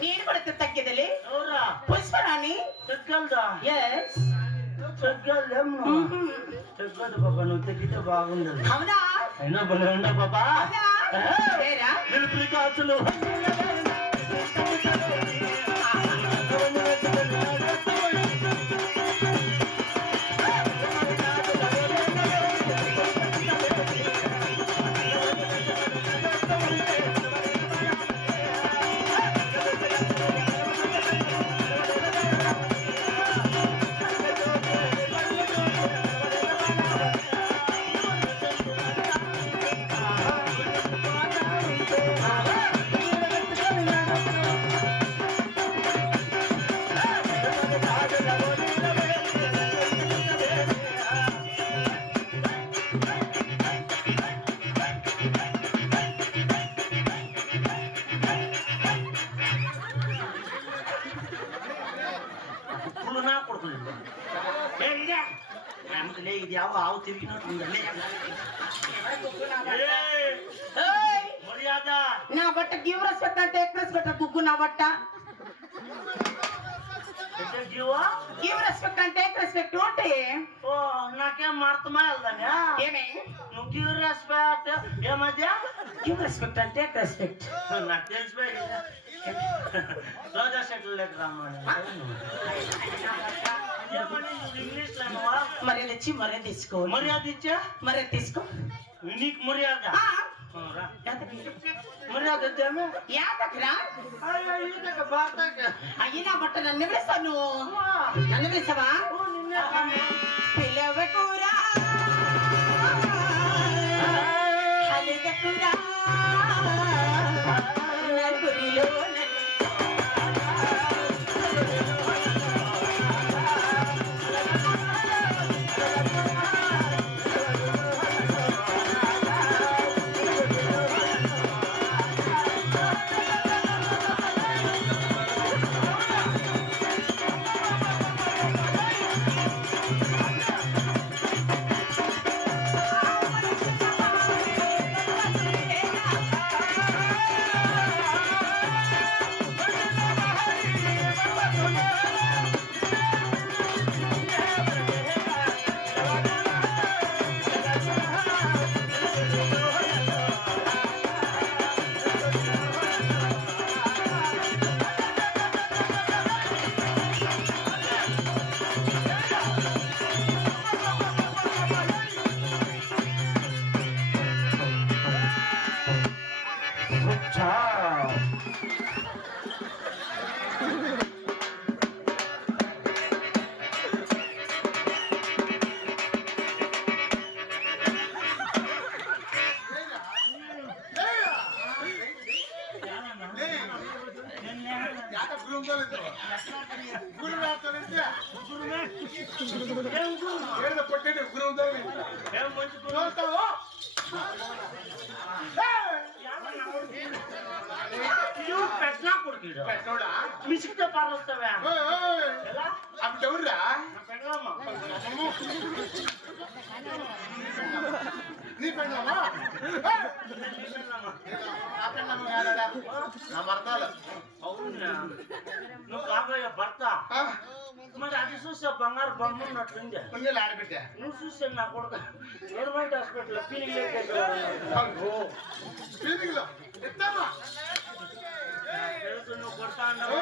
నేను కూడా తగ్గేదలే పుష్పరాణి తగ్గదు బాబా నువ్వు తగ్గితే బాగుండదు అవునా అయినా బలే ఉండే బాబా కాచులు ఇది ఆవు తిరిగినట్టు మర్యాద నా బట్ట గివ్ రెస్పెక్ట్ అంటే రెస్పెక్ట్ గుగ్గు నా బట్ట గివ్ రెస్పెక్ట్ అంటే రెస్పెక్ట్ అంటే ఓ నాకేం అర్థమా వెళ్దానే ఏమే నువ్వు గివ్ రెస్పెక్ట్ ఏమధ్య గివ్ రెస్పెక్ట్ అంటే రెస్పెక్ట్ నాకు తెలిసిపోయి రోజా సెటిల్ లెక్క రామని మర్యాద ఇచ్చి మర్యాద తీసుకో మర్యాద ఇచ్చా మర్యాద తీసుకో నీకు మర్యాద మర్యాద ఇద్దామే యాదకరా భారతక అయినా బట్ట నన్ను పిలుస్తాను నన్ను పిలుస్తావా పిలవకురా అలగకురా నలుగురిలో మిసికితే పారొస్తావా అప్పుడు ఎవరురా నీ పెళ్ళామా నా భర్తలు అవునా నువ్వు కాబోయే భర్త మరి అది చూసా బంగారు బొమ్మ ఉన్నట్లుంది ఆడబిడ్డ నువ్వు చూసా నా కొడుకు గవర్నమెంట్ హాస్పిటల్ ఫీలింగ్ నువ్వు కొడతా ఉన్నావు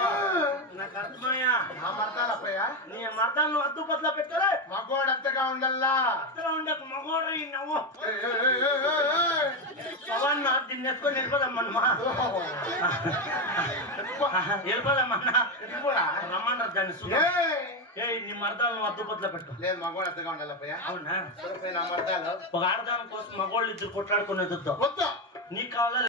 నాకు అర్థమయ్యా నా భర్తలప్పయ్యా నీ మర్దాలు నువ్వు అద్దు బదులా పెట్టాలి మగోడు అంతగా ఉండల్లా అత్తగా ఉండే మగోడు నవ్వు పవన్ నిన్ను ఎత్తుకొని వెళ్ళిపోదామమ్మా వెళ్ళిపోదామన్నా ఇది కూడా రమ్మన్నారు దాన్ని చూడు. ఏ నీ మర్దాలను అద్దుపత్లో పెట్టు. లేదు మగవాడు అత్తగా ఉండాలప్పయ్య. అవునా సరిపోయిన మర్దాలు ఒక ఆడదాని కోసం మగవాళ్ళు ఇద్దరు కొట్లాడుకునేది వద్దు. వద్దు నీకు కావాలా